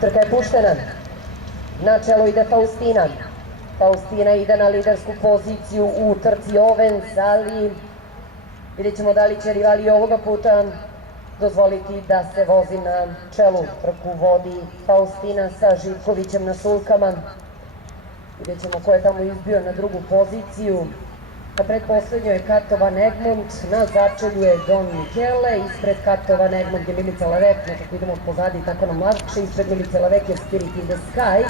Trka je puštena. Na čelo ide Faustina. Faustina ide na lidersku poziciju u trci Ovens, ali vidjet ćemo da li će rivali ovoga puta dozvoliti da se vozi na čelu. Trku vodi Faustina sa Živkovićem na sulkama. Vidjet ćemo ko je tamo izbio na drugu poziciju. Na predposlednjoj je Katovan Egmont, na začelju je Don Michele, ispred Katovan Egmont je Milica Lavek, nekako idemo od pozadi, tako nam lakše, ispred Milice Lavek je Spirit in the Sky.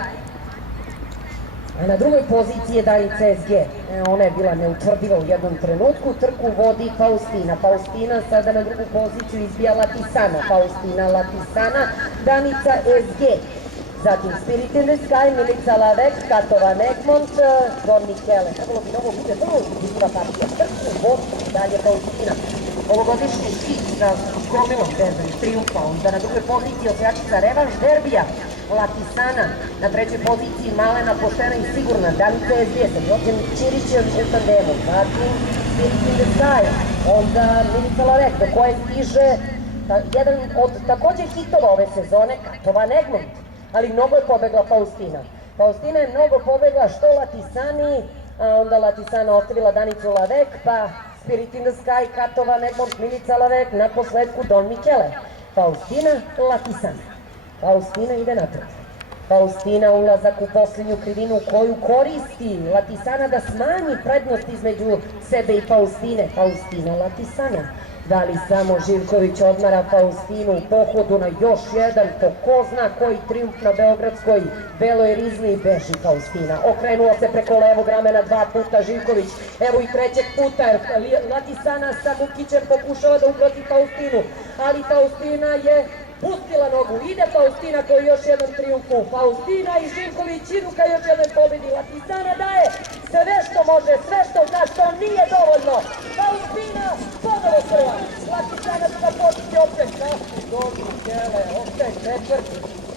A na drugoj poziciji je Danica SG. Ona je bila neutvrdiva u jednom trenutku, trku vodi Faustina. Faustina sada na drugu poziciju izbija Latisana. Faustina, Latisana, Danica SG. Zatim Spirit in the Sky, Milica Lavek, Katovan Egmont, Don Michele. Trebalo bi ovo bude vrlo uzbudljiva partija. Trku vodi dalje Faustina. Ovogodišnji hit sa gomilom derbi triumfa. Onda na drugoj poziciji osvajačica revanš derbija Latisana. Na trećoj poziciji Malena, poštena i sigurna Danica SG sa Đorđem Ćirićem u tandemu. Zatim Spirit in the Sky. Onda Milica Lavek, do koje stiže jedan od takođe hitova ove sezone, Katovan Egmont. Ali mnogo je pobegla Faustina. Faustina je mnogo pobegla što Latisani, a onda Latisana ostavila Danicu Lavek, pa Spirit in the Sky, Katovan Egmont, Milica Lavek, na posledku Don Michele. Faustina, Latisana. Faustina ide natrag. Faustina ulazak u poslednju krivinu koju koristi Latisana da smanji prednost između sebe i Faustine. Faustina, Latisana. Da li samo Živković odmara Faustinu u pohodu na još jedan, po ko zna koji triumf na beogradskoj beloj rizli, beži Faustina. Okrenuo se preko levog ramena dva puta Živković, evo i trećeg puta, Latisana sa Mukićem pokušava da ugrozi Faustinu, ali Faustina je pustila nogu, ide Faustina koji još jedan triumfu. Faustina i Živković idu ka još jedan pobedi. Latisana daje sve što može, sve što zna, što nije dovoljno. Faustina ponovo prva. Latisana druga pozicija opet. Kako dobro, Kele, opet četvrti.